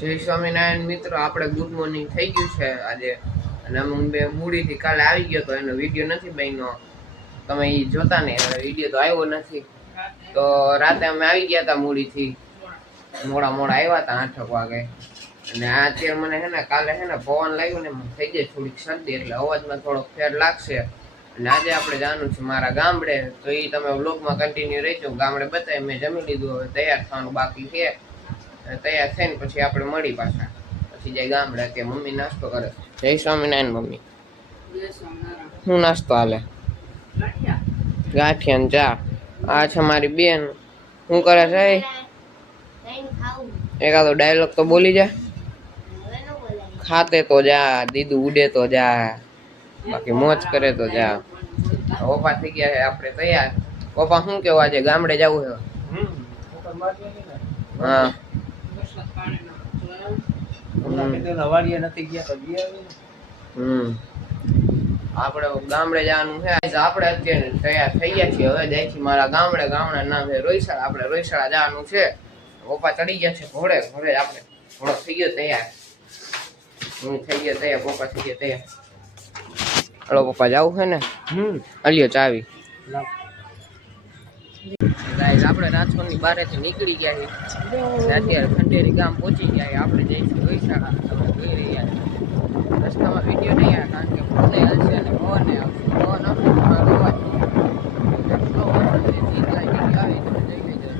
જય સ્વામિનારાયણ મિત્રો, આપણે ગુડ મોર્નિંગ થઈ ગયું છે આજે. અને હું બે મૂડીથી કાલે આવી ગયો તો એનો વિડીયો નથી બન્યો, તમે એ જોતા ને વિડીયો તો આવ્યો નથી. તો રાતે અમે આવી ગયા હતા મૂડીથી, મોડા આવ્યા હતા 8 વાગે. અને આ અત્યારે મને હે ને કાલે હે ને પવન લાગ્યો ને થઈ જાય થોડીક શરદી, એટલે અવાજમાં થોડોક ફેર લાગશે. અને આજે આપણે જવાનું છે મારા ગામડે, તો એ તમે વ્લોગમાં કન્ટિન્યુ રહેજો. ગામડે બતાવી મેં જમી લીધું, હવે તૈયાર થવાનું બાકી છે. તૈયાર થઈને પછી આપણે મળી પાછા, પછી જાય ગામડે. કે મમ્મી નાસ્તો કરે. જય સ્વામિનારાયણ મમ્મી. શું નાસ્તો હાલે? ગાંઠિયા ને ચા. આ છે મારી બેન. શું કરે છે? એકાદો ડાયલોગ તો બોલી જા. ખાતે તો જા, દીદુ ઉડે તો જા, બાકી મોજ કરે તો જા. પપ્પા થઈ ગયા છે આપણે તૈયાર. પપ્પા શું કેવું આજે ગામડે જવું છે? હા આપણે ગામડે જવાનું છે. આપણે અત્યારે તૈયાર થઈ ગયા છીએ, હવે જાય છે મારા ગામડે. ગામડા નામ છે રોઈશાળા. આપણે રોઈશાળા જવાનું છે. પપ્પા ચડી ગયા છે ઘોડે. આપણે ઘોડો થઈ ગયો તૈયાર, હું થઈ ગયો તૈયાર, પપ્પા થઈ ગયા તૈયાર. હલો પપ્પા જવું છે ને? અલ્યો ચાવી. ગાઈસ આપણે રાજકોટની બારેથી નીકળી ગયા છીએ, અત્યારે ખંડેરી ગામ પહોંચી ગયા. આપણે જઈશું રોઈશાળા. આપણે જોઈ રહ્યા છીએ રસ્તામાં વિડીયો નહીં આવે, કારણ કે ફોને હલશે અને પવન આવશે. પવન આવશે તો મારો અવાજ આવી તમે જઈ લેજો.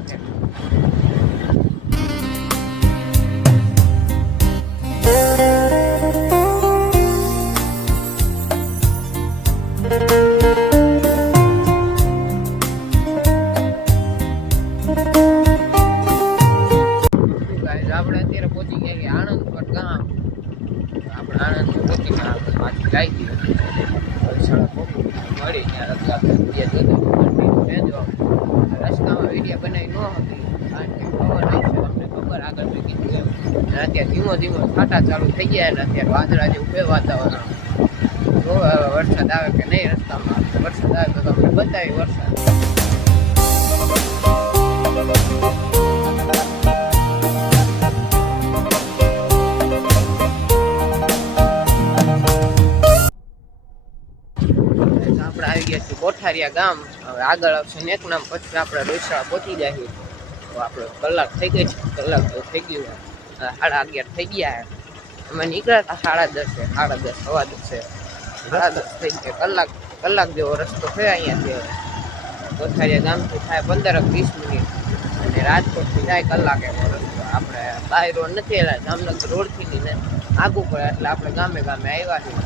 આપણે અત્યારે પહોંચી ગયા આણંદપટ ગામ. આપણે આણંદ પહોંચી ગયા, પાછી જાય ગઈ મળી ત્યાં રસ્તામાં વિડીયો બનાવી ન હતી, કારણ કે પવન આવશે તમને ખબર આગળ મેં કીધું એમ. અત્યારે ધીમો છાંટા ચાલુ થઈ ગયા ને અત્યારે વાદળા જેવું છે વાતાવરણ. જો વરસાદ આવે કે નહીં રસ્તામાં. વરસાદ આવે તો તમને બતાવી વરસાદ. આપણે આવી ગયા છીએ કોઠારિયા ગામ. હવે આગળ આવશે નેકનામ, પછી આપણે રોઈશાળા પહોંચી જાય. તો આપણે કલાક થઈ ગઈ છે, કલાક તો થઈ ગયું. 11:30 થઈ ગયા. અમે નીકળ્યા હતા 10:30, 10:30, 10:30 થઈ ગયા. કલાક જેવો રસ્તો છે અહીંયાથી. કોઠારિયા ગામથી થાય 15-20 મિનિટ, અને રાજકોટથી જાય કલાક એવો રસ્તો. આપણે બાય રોડ નથી એલા, જામનગર રોડથી ને આગું પડે, એટલે આપણે ગામે આવ્યા છીએ.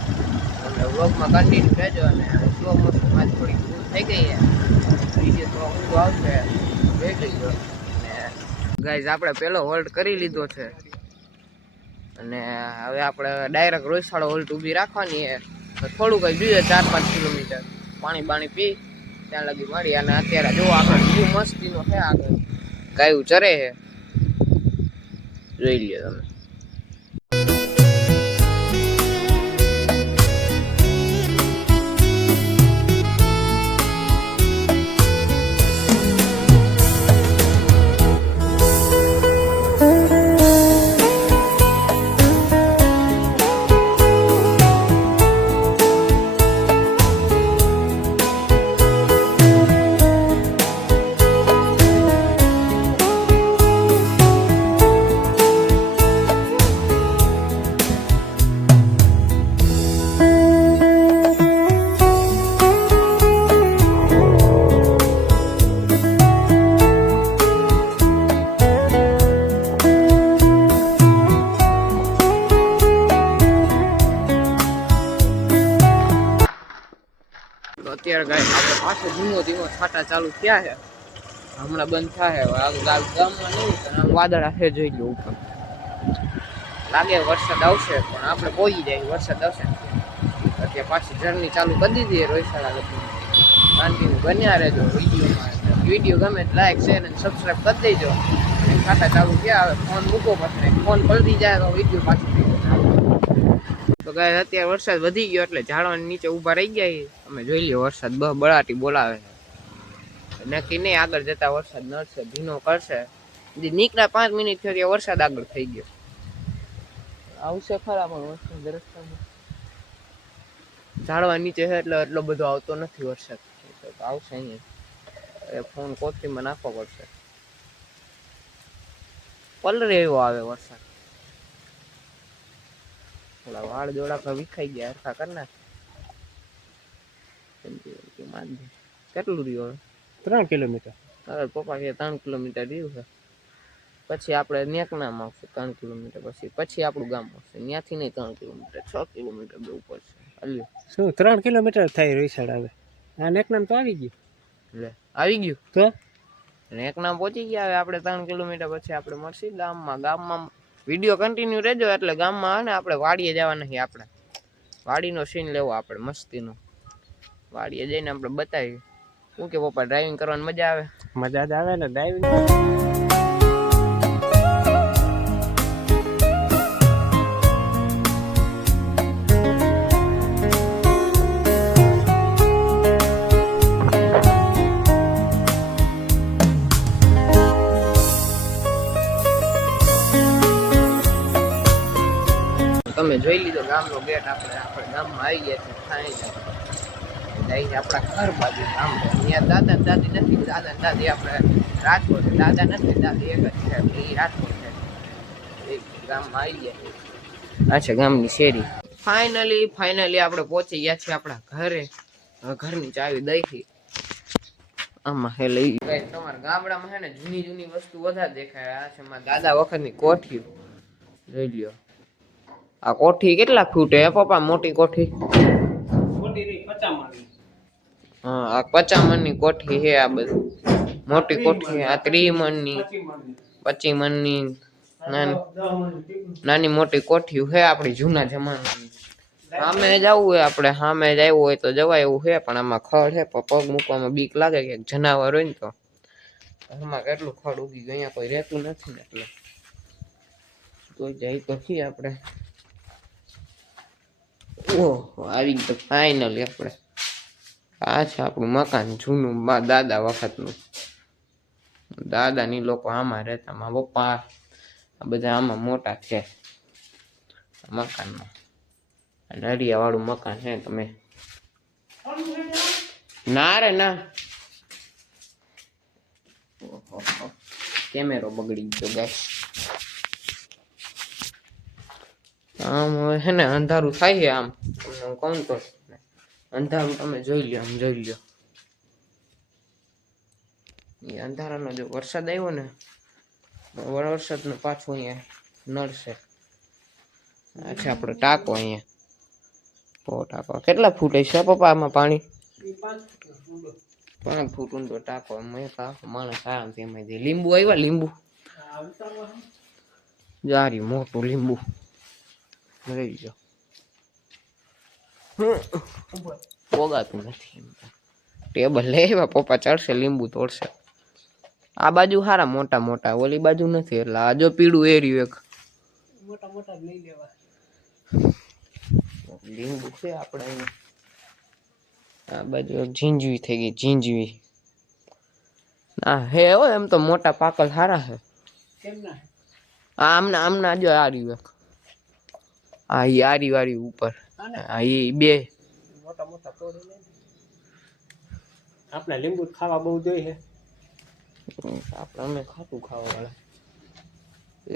તમને વ્લોગમાં કન્ટિન્યુ રહેજો. અને સ્લો મોશનમાં થોડીક ભૂલ થઈ ગઈ છે, વિડીયો થોડો ઊંધો આવશે, જોઈ લેજો. અને ગાઈઝ આપણે પહેલો હોલ્ડ કરી લીધો છે, અને હવે આપણે ડાયરેક્ટ રોઈશાળા હોલ્ટ ઊભી રાખવાની છે. તો થોડું કંઈ જોઈએ 4-5 કિલોમીટર પાણી બાણી પી ત્યાં લગી મળી. અને અત્યારે જો આગળ વ્યૂ મસ્તીનો છે, આગળ ગાયું ચરે છે, જોઈ લ્યો તમે. અત્યારે ગાય આપણે પાછો ધીમો છાંટા ચાલુ થયા છે, હમણાં બંધ થાય. ગામમાં નહીં પણ આમ વાદળા છે, જોઈ લો ઉપર. લાગે વરસાદ આવશે, પણ આપણે પહોંચી જાય વરસાદ આવશે. અત્યારે પાછી જર્ની ચાલુ કરી દીધી રોઈશાળા લગી. કન્ટિન્યુ બન્યા રહેજો વિડીયોમાં. વિડીયો ગમે તો લાઈક, શેર અને સબસ્ક્રાઈબ કરી દેજો. છાંટા ચાલુ થયા, હવે ફોન મૂકો પછી ફોન પલટી જાય તો વિડીયો પાછું થઈ જાય. તો ગાય અત્યારે વરસાદ વધી ગયો, એટલે ઝાડવાની નીચે ઊભા રહી ગયા. અમે જોઈ લ્યો વરસાદ બળાટી બોલાવે છે. નક્કી નહીં આગળ જતા વરસાદ નડશે, ભીનો કરશે. નીકળ્યા 5 મિનિટ થયો વરસાદ આગળ થઈ ગયો. આવશે ખરા પણ વરસાદ રસ્તામાં ઝાડવા નીચે છે એટલે એટલો બધો આવતો નથી વરસાદ. આવશે અહીંયા ફોન કોથળીમાં નાખવો પડશે. પલરે એવો આવે વરસાદ. ઓલા વાળ જોડા વિખાઈ ગયા હરખા કરી નાખ. કેટલું રહ્યું હવે? 3 કિલોમીટર. હવે પપ્પા કે 3 કિલોમીટર રહ્યું છે. પછી આપણે નેકનામ આવશે 3 કિલોમીટર પછી આપણું ગામ આવશે. ત્યાંથી નહીં 3 કિલોમીટર 6 કિલોમીટર જવું પડશે. હાલ્યો શું 3 કિલોમીટર થાય રીસાડ આવે? આ નેકનામ તો આવી ગયું. લે આવી ગયું તો નેકનામ પહોંચી ગયા. હવે આપણે 3 કિલોમીટર પછી આપણે મળશે ગામમાં. વિડીયો કન્ટિન્યુ રહેજો એટલે ગામમાં આવે ને આપણે વાડીએ જવા નહીં. આપણે વાડીનો સીન લેવો આપણે મસ્તીનો. વાડીએ જઈને આપણે બતાવી શું કે પપ્પા ડ્રાઇવિંગ કરવાની મજા આવે. મજા જ આવે ને ડ્રાઇવિંગ. તમે જોઈ લીધો ગામનો ગેટ. આપણે ગામમાં આવી ગયા છે. થાય જાય આપણા ઘર બાજુ ગામ છે. અહીંયા દાદા દાદી નથી. દાદા દાદી આપણે રાજકોટ છે. દાદા નથી, દાદી એક જ છે. એ રાજકોટ છે. એ ગામમાં આવી ગયા છે. આ છે ગામની શેરી. ફાઇનલી આપણે પહોંચી ગયા છીએ આપણા ઘરે. ઘરની ચાવી દઈ આમાં હે લઈ. તમારા ગામડામાં છે ને જૂની વસ્તુ વધારે દેખાય. આ છે મારા દાદા વખતની કોઠી. જોઈ લ્યો આ કોઠી કેટલા ફૂટ હે પપ્પા? મોટી કોઠી. હા આ 50 મણની કોઠી છે. આ બધી મોટી કોઠી. આ 30 મણની 25 મણની નાની મોટી કોઠી છે આપણી જૂના જમાનાની. સામે જવું હોય આપણે, સામે જવું હોય તો જવાય એવું છે. પણ આમાં ખડ છે પગ મૂકવામાં બીક લાગે કે જનાવર હોય ને તો. આમાં કેટલું ખડ ઉગી ગયું. અહીંયા કોઈ રહેતું નથી ને એટલે કોઈ જાય તો છીએ આપણે. ઓહો આવી ગયું ફાઇનલી આપણે. આ છે આપણું મકાન જૂનું દાદા વખતનું. દાદાની લોકો આમાં રહેતા. મારા પપ્પા આ બધા આમાં મોટા છે મકાનમાં. નળિયા વાળું મકાન છે. તમે ના રે ના. કેમેરો બગડી ગયો ગાઈસ. આમ હવે છે ને અંધારું થાય છે. આમ તમને કહું તો અંધારું તમે જોઈ લ્યો. આમ જોઈ લ્યો એ અંધારાનો જો વરસાદ આવ્યો ને વરસાદનો પાછો અહીંયા નડશે. આ છે આપણો ટાંકો. અહીંયા ટાંકો કેટલા ફૂટ હશે પપ્પા આમાં પાણી? 5 ફૂટ ઊંડો ટાંકો. માણસ આરામથી એમાં જાય. લીંબુ આવ્યા લીંબુ જારી મોટું લીંબુ લઈ ગયો. પોગાતું નથી. ટેબલ લેવા પપ્પા ચડશે લીંબુ તોડશે. આ બાજુ હારા મોટા મોટા, ઓલી બાજુ નથી. એટલે આ જો પીળું એર્યું એક મોટા મોટા લઈ લેવા. લીંબુ છે આપણે અહીંયા. આ બાજુ ઝીંજવી થઈ ગઈ ઝીંજવી. ના હે હો એમ તો મોટા પાકલ હારા છે. કેમ ના? આમના જો આ રહ્યું એક. આ યારી વાળી ઉપર. હા એ બે મોટા મોટા તોડી લે. આપણે લીંબુ ખાવા બહુ જોઈએ. આપણે અમે ખાતું ખાવા વાળા.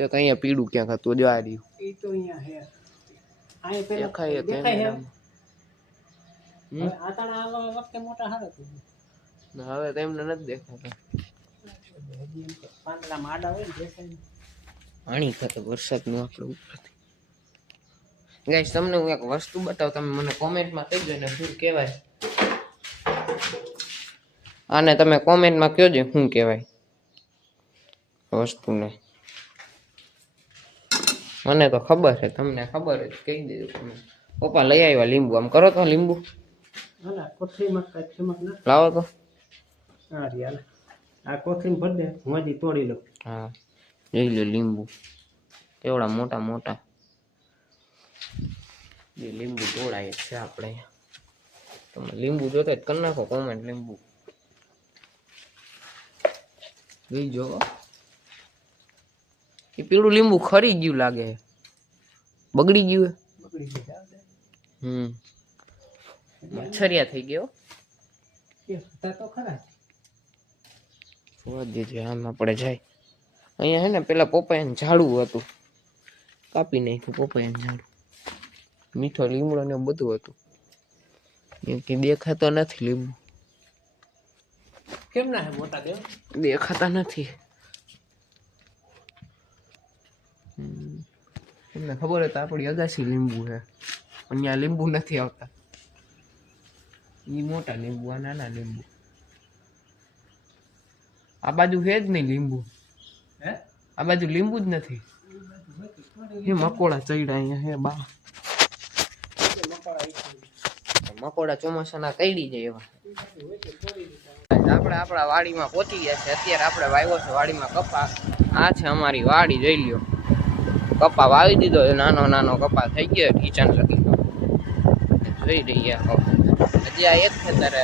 એક અહીંયા પીળું ક્યાંક હતું જો આ રહ્યું. એ તો અહીંયા હે. આય પેલા દેખાય કેમેરા. આતાણા આવા વખતે મોટા હારા હતું. હવે તો એમને નથી દેખાતા. પાંદડામાં આડા હોય ને દેખાય. પાણી ખાતે વરસાદનું આપણે ઉપરથી. ગાઈસ તમને હું એક વસ્તુ બતાવું. તમે મને કોમેન્ટમાં કહેજો ને શું કહેવાય. આને તમે કોમેન્ટમાં કહેજો શું કહેવાય વસ્તુને. મને તો ખબર છે, તમને ખબર જ કહી દેજો તમે. પપ્પા લઈ આવ્યા લીંબુ. આમ કરો તો લીંબુ લાવો તો. આ કોથળી ભર દે. હું હજી તોડી લઉં. હા જોઈ લો લીંબુ કેવડા મોટા મોટા. જે લીંબુ તોડાય છે આપણે. તમે લીંબુ જોતા જ કરી નાખો કોમેન્ટ. લીંબુ જોઈ જો. એ પીળું લીંબુ ખરી ગયું લાગે. બગડી ગયું બગડી ગયા મચ્છરિયા થઈ ગયો એ હતા તો ખરા જોવા દેજે આમ આપણે જાય અહીંયા હે ને પેલા પપૈયાનું ઝાડવું હતું કાપી નાખ્યું પપૈયાનું ઝાડવું મીઠો લીમડો ને બધું હતું એ કે દેખાતો નથી લીંબુ કેમ ના હે મોટા દેવ દેખાતા નથી તમને ખબર હોય તો આપણી અગાસી લીંબુ છે અહીંયા લીંબુ નથી આવતા એ મોટા લીંબુ આ નાના લીંબુ આ બાજુ છે જ નહીં લીંબુ હે આ બાજુ લીંબુ જ નથી એ મકોડા ચડ્યા અહીંયા હે બા મકોડા ચોમાસાના કઈડી જાય એવા આપણે આપણા વાડીમાં પહોંચી ગયા છે અત્યારે આપણે વાવ્યો છે વાડીમાં કપા આ છે અમારી વાડી જોઈ લ્યો કપા વાવી દીધો નાનો નાનો કપા થઈ ગયો ઢીચણ લગી જોઈ રહ્યા હજી આ એક ખેતર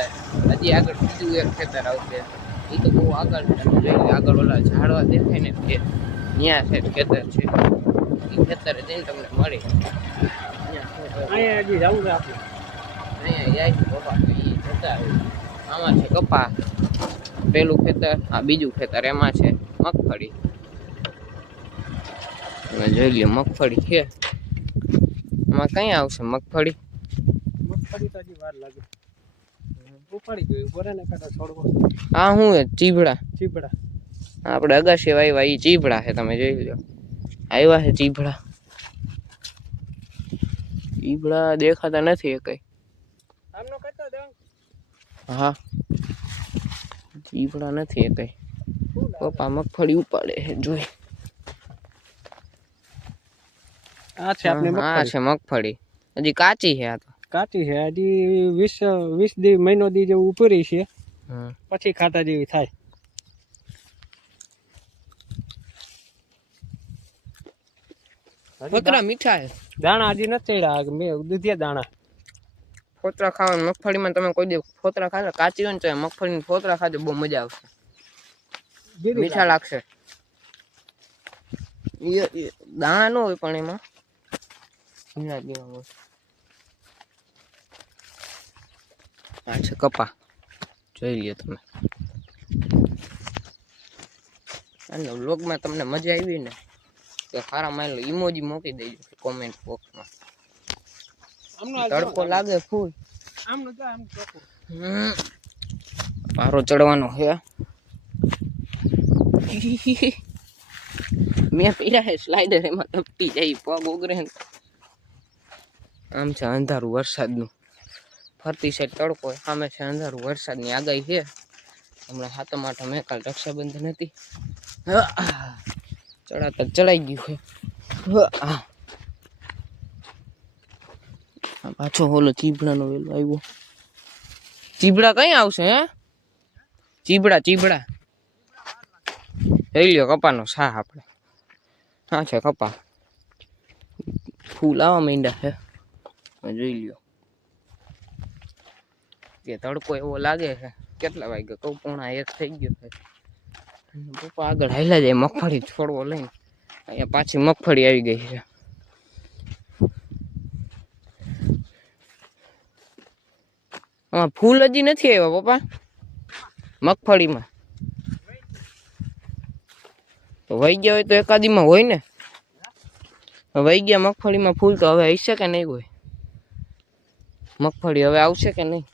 હજી આગળ બીજું એક ખેતર આવશે એ તો બહુ આગળ જોઈ આગળ ઓલા ઝાડવા દેખાય ને કે ત્યાં છે ખેતર છે એ ખેતરે જઈને તમને મળી અહીંયા હજી જવું છે આપણે અહીંયા જાય પપ્પા એ જતા આવે આમાં છે કપા પેલું ખેતર આ બીજું ખેતર એમાં છે મગફળી તમે જોઈ લ્યો મગફળી છે આમાં કઈ આવશે મગફળી મગફળી તો હજી વાર લાગે ઉપાડી ગયું બરે ને કાંટા છોડવો આ શું છે ચીભડા ચીપડા આપણે અગાશી વાવ્યા એ ચીભડા છે તમે જોઈ લો આવ્યા છે ચીભડા ચીભડા દેખાતા નથી એ કઈ આમનો કહેતો દેવ હા ચીભડા નથી એ કઈ પપ્પા મગફળી ઉપાડે છે જોઈ આ છે આપણે આ છે મગફળી હજી કાચી છે આ તો કાચી છે હજી 20 દી મહિનો દી જેવું ઉપરી છે પછી ખાતા જેવી થાય ફોતરા મીઠા છે દાણા હજી નથી ચડ્યા મેં દૂધિયા દાણા ફોતરા ખાવા મગફળીમાં તમે કોઈ દી ફોતરા ખાશો કાચી હોય ને તો મગફળીના ફોતરા ખાજો બહુ મજા આવશે મીઠા લાગશે દાણા ન હોય પણ એમાં આ છે કપા જોઈ લ્યો તમે અને વ્લોગમાં તમને મજા આવી ને તો સારા માઇલ ઇમોજી મૂકી દેજો કોમેન્ટ બોક્સમાં તડકો લાગે ફૂલ પારો ચડવાનો છે મેં પીડા છે સ્લાઇડર એમાં ટપટી જાય પગ ઓગરે આમ છે અંધારું વરસાદનું ફરતી સાઈડ તડકો સામે છે અંધારું વરસાદની આગાહી છે હમણાં સાતમ આઠમ કાલ રક્ષાબંધન હતી ચડાતા ચડાઈ ગયું છે પાછો ઓલો ચીબડાનો વેલો આવ્યો ચીબડા કઈ આવશે હે ચીબડા ચીબડા લઈ લ્યો કપાનો શાહ આપણે હા છે કપા ફૂલ આવવા માંડ્યા છે જોઈ લ્યો કે તડકો એવો લાગે છે કેટલા વાગ્યા કહું 1:30 થઈ ગયો છે પપ્પા આગળ હાલ્યા જાય મગફળી છોડવો લઈને અહીંયા પાછી મગફળી આવી ગઈ છે આમાં ફૂલ હજી નથી આવ્યા પપ્પા મગફળીમાં તો વહી ગયા હોય તો એકાદીમાં હોય ને વહી ગયા મગફળીમાં ફૂલ તો હવે હશે કે નહીં હોય મગફળી હવે આવશે કે નહીં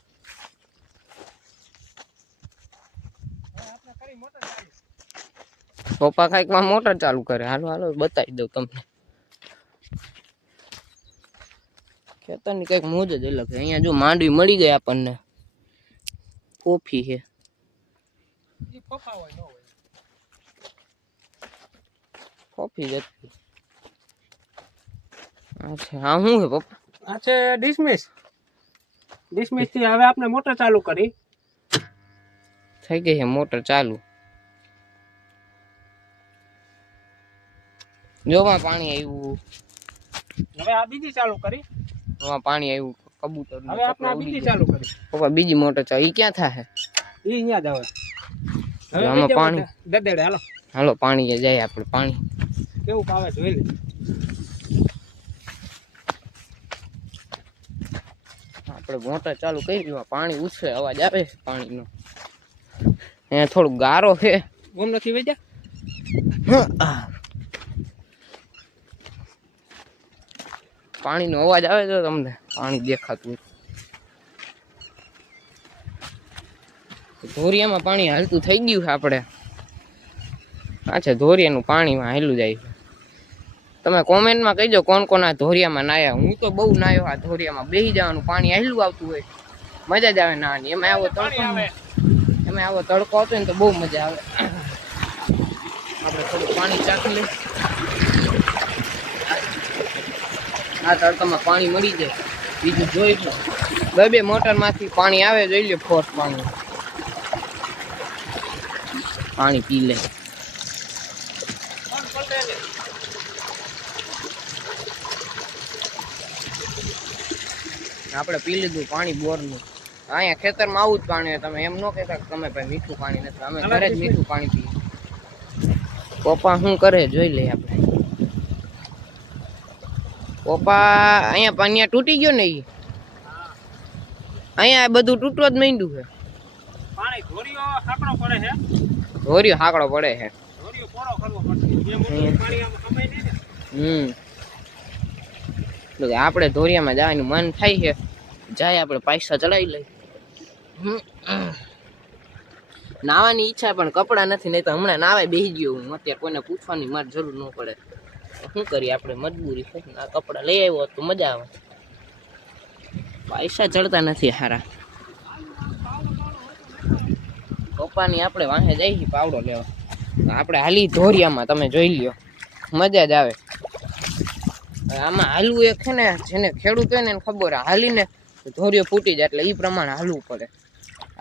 પપ્પા કાંઈક માં મોટર ચાલુ કરે હાલો હાલો બતાવી દઉં તમને ખેતરની કંઈક મોજ જ અલગ છે અહીંયા જો માંડવી મળી ગઈ આપણને કોફી છે કોફી જ હતી અચ્છા હા શું છે પપ્પા આ છે ડિસમિસ થી હવે આપણે મોટર ચાલુ કરી થઈ ગઈ છે મોટર ચાલુ જોમાં પાણી આવ્યું હવે આ બીજી ચાલુ કરી જોમાં પાણી આવ્યું કબૂતર હવે આપણે આ બીજી ચાલુ કરી પપ્પા બીજી મોટર ચાલુ ઈ ક્યાં થાય ઈ અહીંયા જ આવે હવે આમાં પાણી દદેડે હાલો હાલો પાણી જાય આપણે પાણી કેવું પાવે જોઈ લે આપણે મોટર ચાલુ કરી દીધું, પાણી ઉછળે, અવાજ આવે છે પાણીનો. અહીંયા થોડું ગારો છે, ગોમ નથી વેજા. પાણીનો અવાજ આવે છે તમને, પાણી દેખાતું. ધોરિયામાં પાણી હાલતું થઈ ગયું છે આપણે. આ છે ધોરિયાનું પાણીમાં હાલું જાય છે. તમે કોમેન્ટમાં કહીજો કોણ કોણ આ ધોરિયામાં નાયા. હું તો બહુ નાયો આ ધોરિયામાં. બેસી જવાનું, પાણી હાલું આવતું હોય, મજા જ આવે નાવાની. એમાં આવો તડકો આવતો ને તો બહુ મજા આવે. આપણે થોડું પાણી ચાખી લઈએ. આ તડકામાં પાણી મળી જાય. બીજું જોઈ લો, બે મોટરમાંથી પાણી આવે, જોઈ લો ફોર્સ પાણી. પાણી પી લે. આપણે પી લીધું પાણી બોરનું. અહીંયા ખેતરમાં આવું જ પાણી હોય. તમે એમ ન કહેતા કે તમે ભાઈ મીઠું પાણી નથી. અમે ઘરે જ મીઠું પાણી પીએ. પપ્પા શું કરે જોઈ લઈએ આપણે. પપ્પા અહીંયા તૂટી ગયો ને, અહીંયા બધું તૂટવા જ માંડ્યું છે. પાણી ધોરિયો હાકડો પડે છે. ધોરિયો હાકડો પડે છે. ધોરિયો પોરો કરવો પડે. બે મોટર પાણી આમ કમાઈ નહીં ને. આપણે ધોરિયામાં જવાનું મન થાય છે, જાય આપણે પૈસા ચડાવી લઈ. નાવાની ઈચ્છા પણ કપડા નથી, નહીં તો હમણાં નાવાય બેસી ગયો હું. અત્યારે કોઈને પૂછવાની મારે જરૂર ન પડે. શું કરીએ, આપણે મજબૂરી છે. આ કપડા લઈ આવ્યો તો મજા આવે. પૈસા ચડતા નથી હારા. પપ્પાની આપણે વાંહે જઈએ પાવડો લેવા. આપણે હાલી ધોરિયામાં, તમે જોઈ લ્યો, મજા જ આવે. આમાં હાલવું એક છે ને, જેને ખેડૂત હોય ને એને ખબર, હાલીને ધોરિયો ફૂટી જાય એટલે એ પ્રમાણે હાલવું પડે.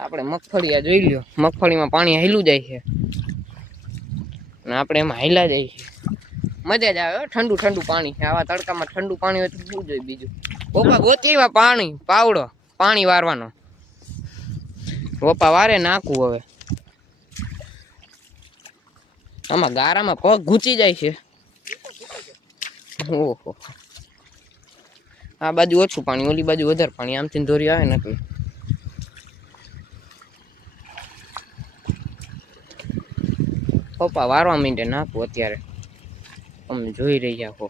આપણે મગફળી આ જોઈ લ્યો, મગફળીમાં પાણી હાલ્યું જાય છે અને આપણે એમાં હાલ્યા જાય છે. મજા જ આવે. ઠંડુ ઠંડુ પાણી છે. આવા તડકામાં ઠંડુ પાણી હોય તો શું જોઈએ બીજું. પપ્પા ગોચીવા પાણી, પાવડો પાણી વારવાનો. પપ્પા વારે નાખવું હવે. આમાં ગારામાં પગ ઘૂંચી જાય છે. ઓહો, આ બાજુ ઓછું પાણી, ઓલી બાજુ વધારે પાણી. આમથી ધોરી આવે ને એટલે પપ્પા વારવા માંડે નાખવું. અત્યારે તમે જોઈ રહ્યા હો.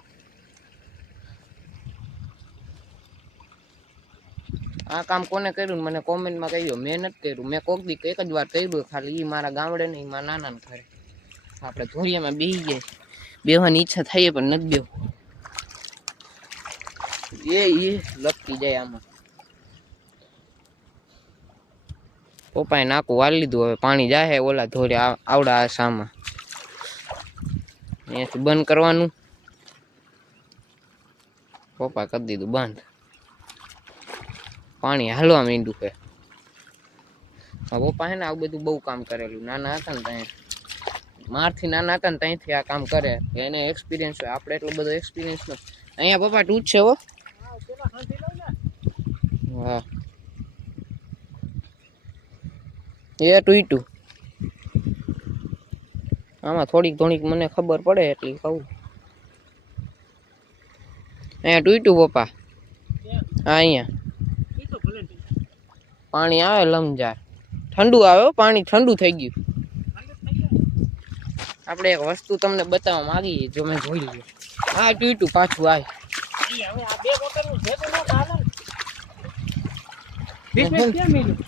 આ કામ કોને કર્યું મને કોમેન્ટમાં કહીજો. મેં નથી કર્યું. મેં કોક દી એક જ વાર કર્યું ખાલી. એ મારા ગામડે નહીં, મારા નાના ઘરે. આપણે ધોરિયામાં બેસી ગયા, બેહવાની ઈચ્છા થઈ પણ નથી બેહવું. એ લપકી જાય આમાં. પપ્પાએ નાકું વાળી લીધું. હવે પાણી જાય ઓલા ધોરે આવડા આસામાં. અહીંયાથી બંધ કરવાનું. પપ્પા કરી દીધું બંધ. પાણી હાલવા માંડ્યું છે. પપ્પા હે ને આવું બધું બહુ કામ કરેલું. નાના હતા ને ત્યાં, મારથી નાના હતા ને ત્યાંથી આ કામ કરે. એને એક્સપિરિયન્સ હોય. આપણે એટલો બધો એક્સપિરિયન્સ નથી. અહીંયા પપ્પા ટૂચ છે હો. હા, એ ટૂટું. આમાં થોડીક ઘણીક મને ખબર પડે એટલી કહું. અહીંયા ટૂટું પપ્પા. હા, અહીંયા પાણી આવે લમજાર. ઠંડુ આવે પાણી, ઠંડુ થઈ ગયું. આપણે એક વસ્તુ તમને બતાવવા માંગીએ, જો મેં જોઈ લ્યો. હા, ટૂટું પાછું આવે.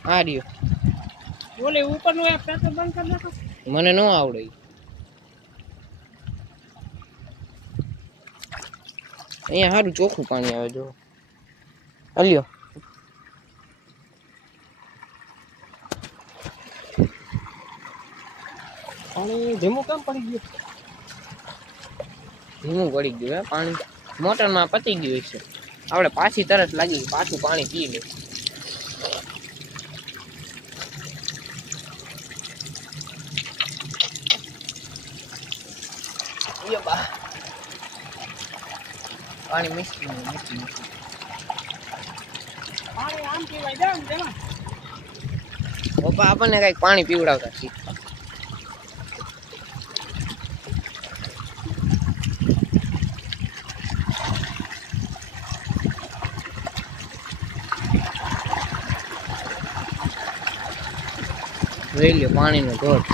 હા રહ્યો. મને ન આવડે. અહીંયા સારું ચોખ્ખું પાણી આવે. જો હલ્યો. પાણી ધીમું કેમ પડી ગયું? ધીમું પડી ગયું હે પાણી. મોટરમાં પતી ગયું છે. આપણે પાછી તરસ લાગી, પાછું પાણી પી લે. પાણી મિસ્ટી પાણી આમ પીવાય જાય ને તેમાં. પપ્પા આપણને કઈક પાણી પીવડાવતા શીખવા. જોઈ લ્યો પાણીનો ધોધ.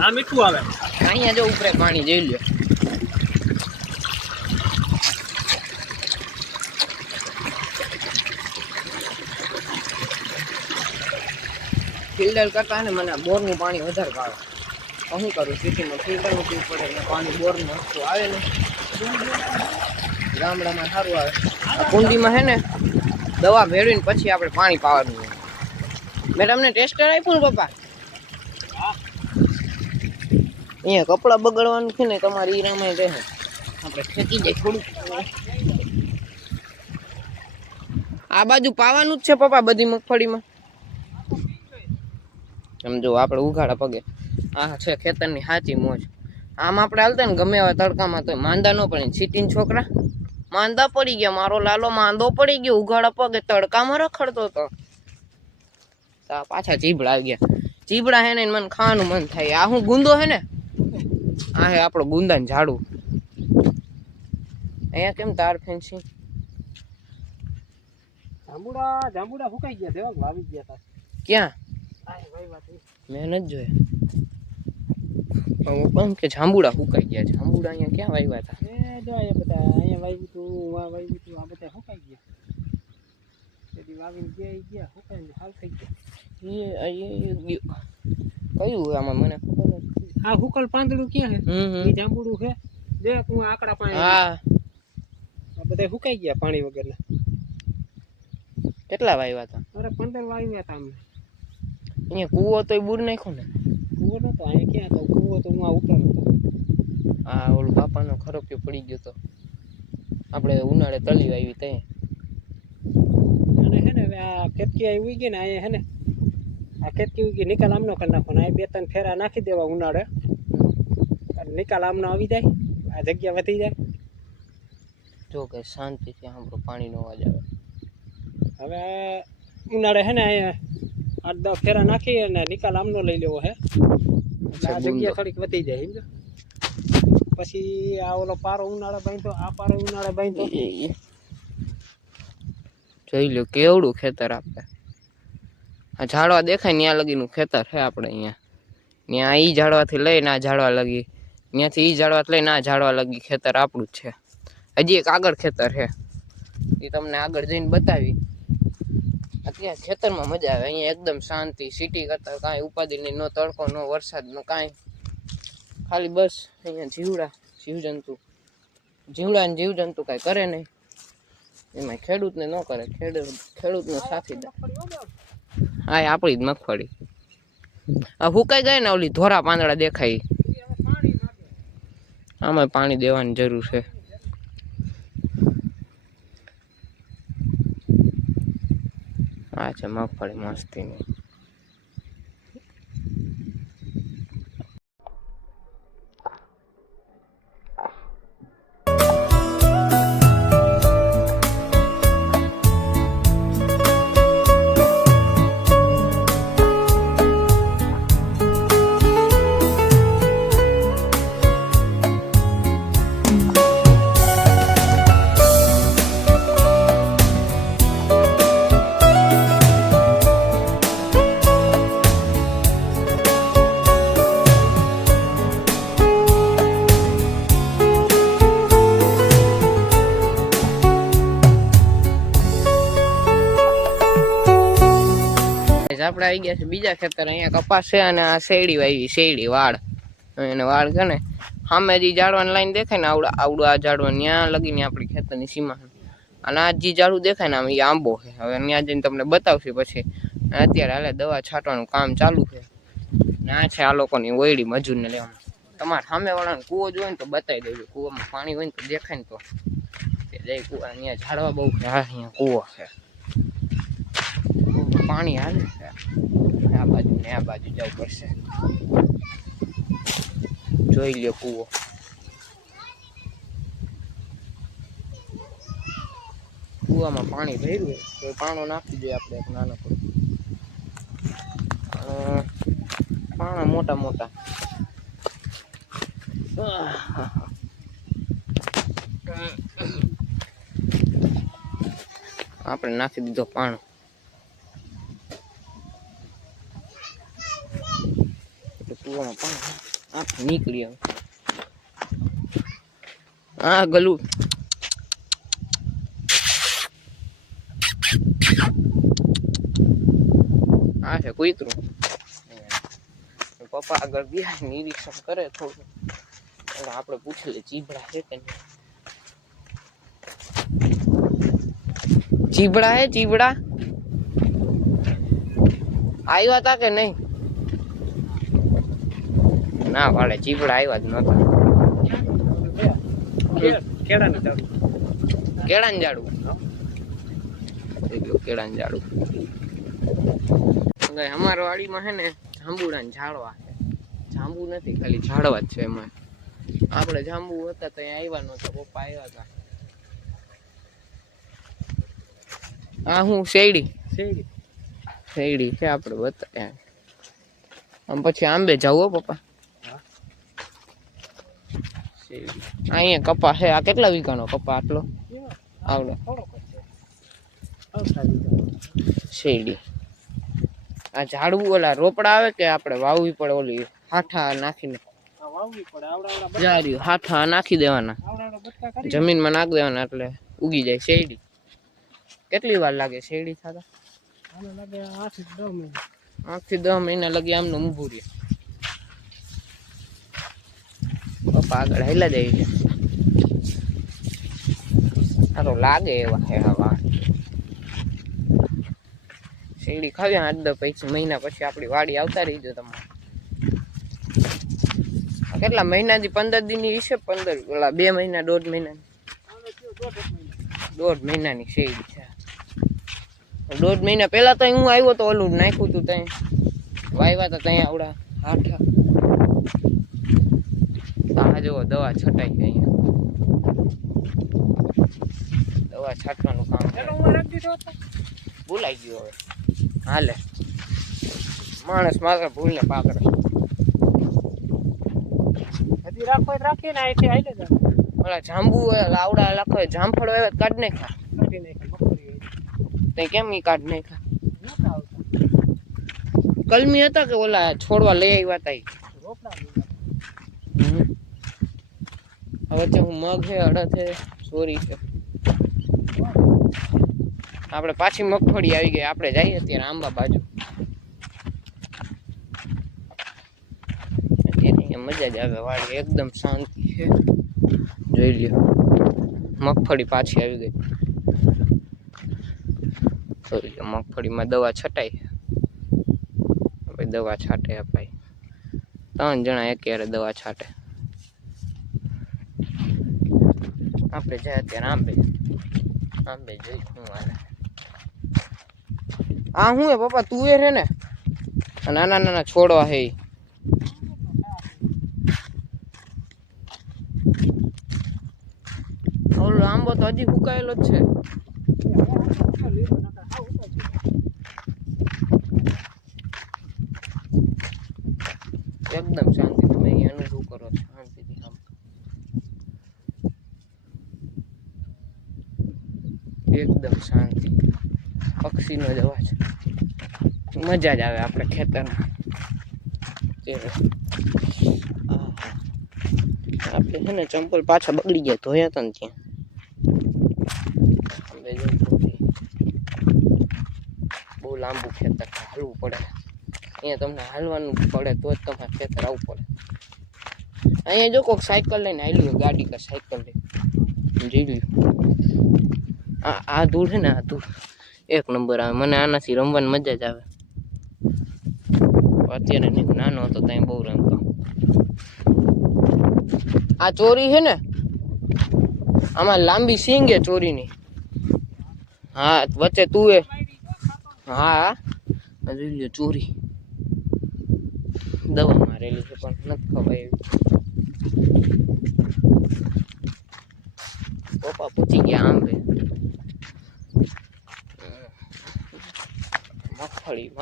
આ મીઠું આવે. અહીંયા જો ઉપરે પાણી જોઈ લ્યો. ફિલ્ટર કરતા ને મને બોરનું પાણી વધારે ભાવે. તો શું કરું, સિટીમાં ફિલ્ટરનું પીવું પડે ને પાણી બોરનું વસ્તુ આવે ને ગામડામાં સારું આવે. આ કુંડીમાં છે ને દવા ભેળવીને પછી આપણે પાણી પાવાનું હોય. મેં તમને ટેસ્ટર આપ્યું ને પપ્પા? અહીંયા કપડાં બગડવાનું છે ને તમારે ઈરામાં રહે, આપણે ફેંકી જાય થોડુંક. આ બાજુ પાવાનું જ છે પપ્પા બધી મગફળીમાં. સમજો આપણે ઉઘાડા પગે. આ છે ખેતરની સાચી મોજ. આમ આપણે હાલતા ને ગમે એવા તડકામાં તો માંદા ન પડે. સિટીના છોકરા માંદા પડી ગયા. મારો લાલો માંદો પડી ગયો ઉઘાડા પગે તડકામાં રખડતો હતો. પાછા ચીબડા આવી ગયા. ચીબડા હે ને મને ખાવાનું મન થાય. આ હું ગુંદો હે ને, આ હે આપણો ગુંદા ને ઝાડું. અહીંયા કેમ તાર ફેન્સી? જાંબુડા ફૂકાઈ ગયા, દેવા વાવી ગયા હતા. ક્યાં? મેં નથી જોયા. પણ કે જાંબુડા ફૂકાઈ ગયા. જાંબુડા અહીંયા ક્યાં વાવ્યા હતા? જો અહીંયા બધા અહીંયા વાવ્યું હતું, વાવ્યું હતું, આ બધા ફૂકાઈ ગયા. વાવીને ગયા ફૂકાઈને હાલ થઈ ગયા. કયું આમાં મને ખબર નથી. આ હુકલ પાંદડું ક્યાં છે? એ જાંબુડું છે. દેખ હું આકડા પાણી. હા, આ બધા ફૂકાઈ ગયા પાણી વગરના. કેટલા વાવ્યા હતા? અરે 15 વાવ્યા હતા અમે. અહીંયા કૂવો તો બૂર નાખ્યો ને? કૂવો નતો અહીંયા, ક્યાં હતો કૂવો? તો હું આ ઉપર હતો. હા, ઓલું બાપાનો ખરોપિયો પડી ગયો તો આપણે ઉનાળે તળી આવી ત્યાં. અને હે ને હવે આ કેતકી આવી ઉઈ ગઈ ને અહીંયા હે ને, આ કેતકી ઉઈ ગઈ નિકાલ આમનો કરી નાખો ને. આ 2-3 ફેરા નાખી દેવા ઉનાળે, નિકાલ આમનો આવી જાય, આ જગ્યા વધી જાય. જો કે શાંતિથી સાંભળો, પાણીનો અવાજ આવે. હવે ઉનાળે હે ને અહીંયા 8-10 ફેરા નાખી અને નિકાલ આમનો લઈ લેવો હે. આ જગ્યા થોડીક વધી જાય સમજો. પછી આ ઓલો પારો ઉનાળે બાંધો, આ પારો ઉનાળે બાંધો. જોઈ લો કેવડું ખેતર. આપણે આ ઝાડવા દેખાય ત્યાં લગીનું ખેતર છે આપણે. અહીંયા ત્યાં ઈ ઝાડવાથી લઈને આ ઝાડવા લગી, ત્યાંથી ઈ ઝાડવાથી લઈને આ ઝાડવા લગી ખેતર આપણું જ છે. હજી એક આગળ ખેતર છે, એ તમને આગળ જઈને બતાવી. અત્યારે ખેતરમાં મજા આવે. અહીંયા એકદમ શાંતિ. સિટી કરતા કાંઈ ઉપાધિ નહીં, નો તડકો, નો વરસાદ, નો કાંઈ. ખાલી બસ અહીંયા જીવડા, જીવજંતુ, જીવડા ને જીવજંતુ કાંઈ કરે નહીં. એમાં ખેડૂતને ન કરે, ખેડૂતનો સાથીદાર. હા, આપણી જ મગફળી. આ હુકાઈ ગઈ ને ઓલી ધોરા પાંદડા દેખાય, આમાં પાણી દેવાની જરૂર છે. આ છે મગફળી મસ્તીની. આપણે આવી ગયા છે બીજા ખેતર. અહીંયા કપાસ છે અને આ શેરડી વાવી, શેરડી વાળ. એને વાળ છે ને સામે જે ઝાડવાની લાઈન દેખાય ને આવડું આ ઝાડવા ત્યાં લગીને આપણી ખેતરની સીમા. અને આ જે ઝાડું દેખાય ને આમ એ આંબો છે. હવે ત્યાં જઈને તમને બતાવશે પછી. અત્યારે હાલે દવા છાંટવાનું કામ ચાલુ છે. ને આ છે આ લોકોની ઓયડી મજૂરને લેવાનું. તમારે સામેવાળાને કૂવો જોઈએ ને તો બતાવી દેજો. કૂવામાં પાણી હોય ને તો દેખાય ને તો જઈ કૂવા. અહીંયા ઝાડવા બહુ છે. હા, અહીંયા કૂવો છે, પાણી હાલે છે. આ બાજુ ને આ બાજુ જવું પડશે. જોઈ લ્યો કૂવો. કૂવામાં પાણી ભર્યું તો પાણો નાખી દઈએ આપણે. એક નાનો પાણા મોટા મોટા. આપણે નાખી દીધો પાણો. આમાં પાણી આપ નીકળી આવે હા ગલું આ છે કૂતરું પપ્પા આગળ ગયા નિરીક્ષણ કરે થોડું એટલે આપણે પૂછી લે ચીબડા છે કે નહીં ચીબડા હે ચીબડા આવ્યા હતા કે નહીં ના પાડે ચીબડા આવ્યા જ નતા કેળાની ઝાડું કેળાનું ઝાડું કેળાનું ઝાડું અમારા વાડીમાં છે ને જાંબુડાના ઝાડવા છે જાંબુ નથી ખાલી ઝાડવા જ છે એમાં આપણે જાંબુ હતા તો અહીંયા આવ્યા નહોતા પપ્પા આવ્યા હતા આ હું શેરડી શેરડી શેરડી છે આપણે બતા આમ પછી આંબે જાવ પપ્પા શેરડી અહીંયા કપા છે આ કેટલા વીઘાનો કપા આટલો આવડે શેરડી આ ઝાડવું ઓલા રોપડા આવે કે આપણે વાવવી પડે ઓલી હાઠા નાખીને હાઠા નાખી દેવાના જમીનમાં નાખી દેવાના એટલે ઉગી જાય શેરડી કેટલી વાર લાગે શેરડી થતા 8 થી 10 મહિના લગી આમનું ઊભું રહે પપ્પા આગળ હેલા જાય છે સારો લાગે એવા હે હવા શેરડી ખાવી 8-10 મહિના પછી આપણી વાડી આવતા રહીજો તમારે કેટલા મહિનાથી 15 દિનની હશે 15 ઓલા 2 મહિના 1.5 મહિનાની 1.5 મહિનાની શેરડી છે 1.5 મહિના પહેલા તો હું આવ્યો તો ઓલું નાખ્યું તું ત્યાં વાવ્યા હતા ત્યાં આવડા હાઠા આ જો દવા છટાઈ ગઈ અહીંયા દવા છાંટવાનું કામ ભૂલાઈ ગયું હવે હાલે માણસ માત્ર ભૂલને પાકડે હજી રાખીએ ને અહીંથી આવી લે ઓલા જાંબુ લાવડા લખો જામફળ હોય કાઢ નાખા કાઢી નાખી તે કેમ ઈ કાઢ નાખા કલમી હતા કે ઓલા છોડવા લઈ આવ્યા હતા હવે છે હું મગ છે અડદ છે સોરી છે આપણે પાછી મગફળી આવી ગઈ આપણે જઈએ અત્યારે આંબા બાજુ અત્યારે મજા જ આવે વાડી એકદમ શાંતિ છે જોઈ લ્યો મગફળી પાછી આવી ગઈ જોઈ લ્યો મગફળીમાં દવા છટાઈ હવે દવા છાંટે ભાઈ 3 જણા એકયારે દવા છાંટે આપણે જાય અત્યારે આંબે જોઈ શું હાલે આ હું હે પપ્પા તુવેર હે ને નાના નાના છોડવા હે ઓલો આંબો તો હજી ફૂકાયેલો જ છે એકદમ શાંતિ તમે અહીં અનુભવ કરો શાંતિથી આમ એકદમ શાંતિ પક્ષીનો જ અવાજ મજા જ આવે આપણે ખેતરમાં આપણે છે ને ચંપલ પાછા બગડી ગયા ધોયા હતા ને ત્યાં બહુ લાંબુ ખેતર હાલવું પડે અહીંયા તમને હાલવાનું પડે તો જ તમારે ખેતર આવવું પડે અહીંયા જો કોઈક સાયકલ લઈને હાલ્યું ગાડી કે સાયકલ લઈને જોઈ લ્યું આ ધૂળ છે ને આ ધૂળ એક નંબર આવે મને આનાથી રમવાની મજા જ આવે અત્યારે નહીં નાનો હતો ત્યાં બહુ રમતો આ ચોરી છે ને આમાં લાંબી સિંગ હે ચોરીની હા વચ્ચે તું એ હા જોઈ લ્યો ચોરી દવા મારેલી છે પણ નથી ખવાય એવી પપ્પા પૂછી ગયા આંબે મગફળી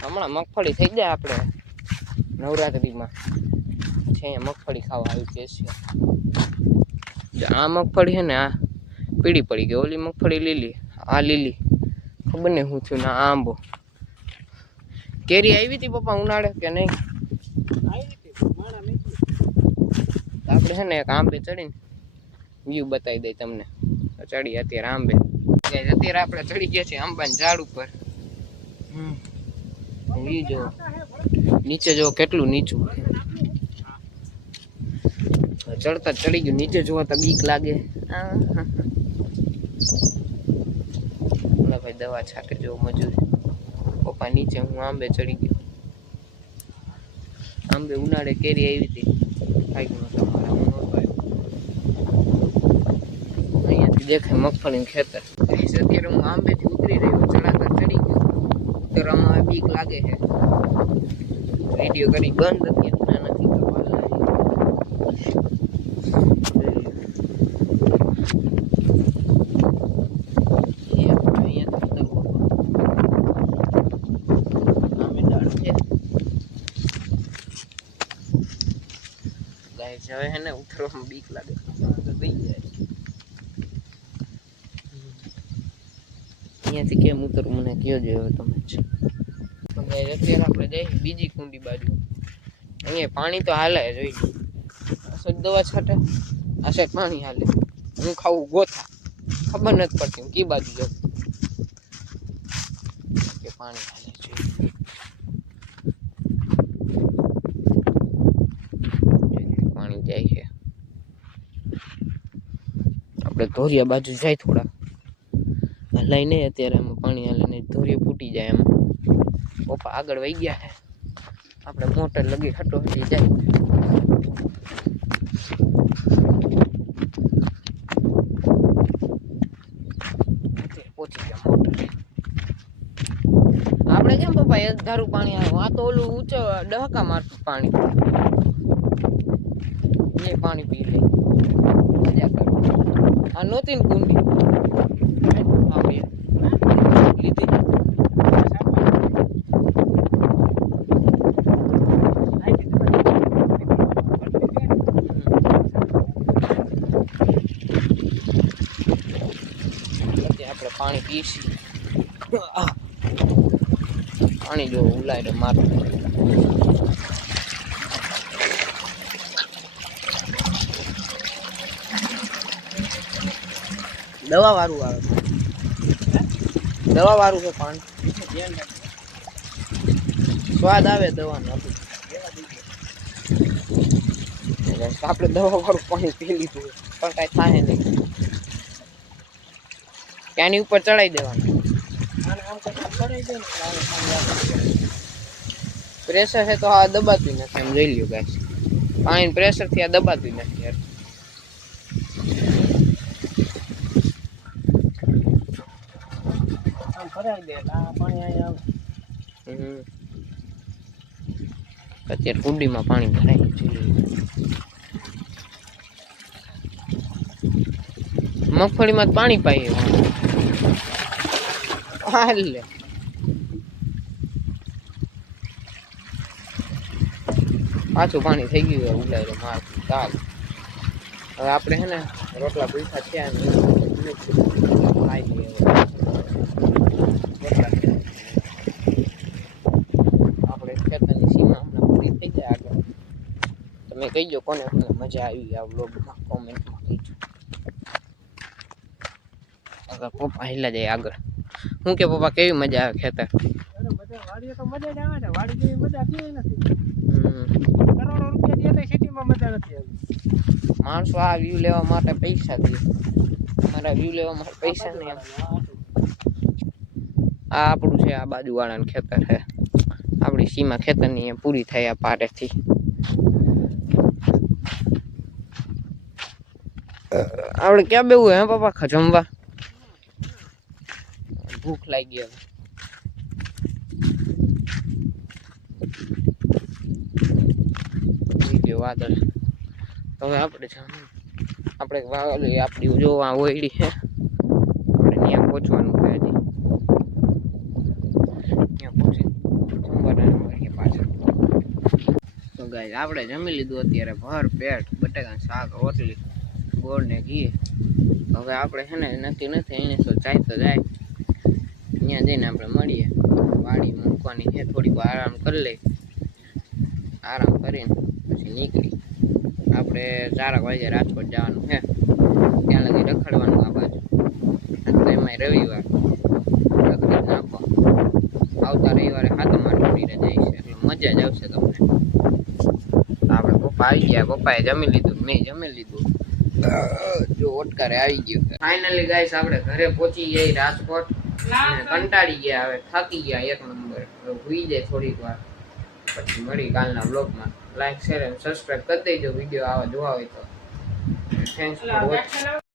હમણાં મગફળી થઈ જાય આપણે નવરાત્રિમાં છે અહીંયા મગફળી ખાવા આવી કે છે આ મગફળી છે ને આ પીળી પડી ગઈ ઓલી મગફળી લીલી આ લીલી ખબર નહીં શું થયું ના આંબો કેરી આવી હતી પપ્પા ઉનાળે કે નહીં? આપણે છે ને એક આંબે ચડીને વ્યૂ બતાવી દઈ તમને. ચડી અત્યારે આંબે, અત્યારે આપણે ચડી ગયા છીએ આંબાના ઝાડ ઉપર. વ્યૂ જો નીચે જો કેટલું નીચું, ચડતા ચડી ગયું. નીચે જોવા તો બીક લાગે. ભાઈ દવા છાંટે જો મજૂરી. પપ્પા નીચે, હું આંબે ચડી ગયો. આંબે ઉનાળે કેરી આવી હતી. અહીંયાથી દેખાય મગફળીનું ખેતર. અત્યારે હું આંબેથી ઉતરી રહ્યો, ચડાતા ચડી ગયો. તો આમાં બીક લાગે છે. વિડીયો કરી બંધ હતી ના નથી કરવાના. હવે હે ને ઉતરવામાં બીક લાગે તો દઈ જાય. અહીંયાથી કેમ ઉતરવું મને કયો જો હવે તમે જ. અત્યારે આપણે જઈએ બીજી કુંડી બાજુ. અહીંયા પાણી તો હાલે જોઈ. આ સાઈડ દવા છાંટે, આ સાઈડ પાણી હાલે. હું ખાવું ગોથા, ખબર નથી પડતી હું કી બાજુ જાઉં. કે પાણી હાલે જોઈએ. જાય છે આપણે ધોરિયા બાજુ જાય થોડા હલાઈ નહીં. અત્યારે એમાં પાણી હાલે ને ધોરિયા ફૂટી જાય. એમાં પપ્પા આગળ વહી ગયા છે, આપણે મોટર લગી હટો હટી જાય. પહોંચી ગયા મોટર. આપણે કેમ પપ્પા એક ધારું પાણી આવે, આ તો ઓલું ઊંચો ડહકા મારતું પાણી. પાણી પી લે મજા કર. આ નહોતી ને કુંડી લીધી. આપણે પાણી પીશી. પાણી જો ઉલાય મારું. દવા વાળું આવે, દવા વાળું છે પાણી. સ્વાદ આવે દવાનો. આપણે દવા વાળું પાણી પી લીધું પણ કઈ થાય નહીં. ત્યાંની ઉપર ચડાવી દેવાનું. પ્રેશર છે તો આ દબાતું નથી. એમ જોઈ લ્યો ગાઈસ, પાણી પ્રેશર થી આ દબાતું નથી યાર. અત્યારે કુંડીમાં પાણી ભરાય છે. મગફળીમાં પાણી પાઈએ. હાલે પાછું પાણી થઈ ગયું. ઉલાય માર ચાલ. હવે આપણે હે ને રોટલા ભૂખા થયા ને આપણે ખેતરની સીમા હમણાં પૂરી થઈ જાય. આગળ તમે કહીજો કોને કોને મજા આવી આ વ્લોગમાં, કોમેન્ટમાં કહીજો. આગળ પપ્પા હેલા જાય આગળ. હું કે પપ્પા કેવી મજા આવે ખેતર? વાડીએ તો મજા જ આવે ને. વાડી જેવી મજા ક્યાંય નથી. કરોડો રૂપિયા દે તો સિટીમાં મજા નથી આવી. માણસો આ વ્યૂ લેવા માટે પૈસા દે. અમારા વ્યૂ લેવા માટે પૈસા નહીં. આ આપણું છે, આ બાજુ વાળાનું ખેતર છે. આપણી સીમા ખેતરની પૂરી થાય આ પારેથી. આપણે ક્યાં બેવું હે પપ્પા જમવા? ભૂખ લાગી હવે. વાદળ હવે આપણે આપણી જોવા ઓયડી છે. આપણે ત્યાં પહોંચવાનું છે. હજી ત્યાં પહોંચી જમવાના પાછળ. તો ગાઈસ આપણે જમી લીધું અત્યારે ભર પેટ. બટાકાનું શાક, રોટલી, ગોળ ને ઘી. હવે આપણે છે ને નક્કી નથી એને તો ચાય તો જાય. ત્યાં જઈને આપણે મળીએ. વાડી મૂકવાની છે, થોડીક વાર આરામ કરી લઈ, આરામ કરીને પછી નીકળી. આપણે 4 વાગે રાજકોટ જવાનું છે, ત્યાં લગી રખડવાનું આ બાજુ. તો એમાંય રવિવાર રખડી નાખો. આવતા રવિવારે 7મ આઠમની રજા છે, એટલે મજા જ આવશે તમને. આપણે પપ્પા આવી ગયા, પપ્પાએ જમી લીધું, મેં જમી લીધું. જો ઓટકારે આવી ગયો. ફાઇનલી ગાઈસ આપણે ઘરે પહોંચી ગયા રાજકોટ. કંટાળી ગયા, હવે થાકી ગયા 1 નંબર. હવે હુઈ જાય થોડીક વાર, પછી મળી કાલના બ્લોગમાં. લાઈક શેર અને સબસ્ક્રાઇબ કરી દેજો વિડીયો આવા જોવા હોય તો. Thanks for watching.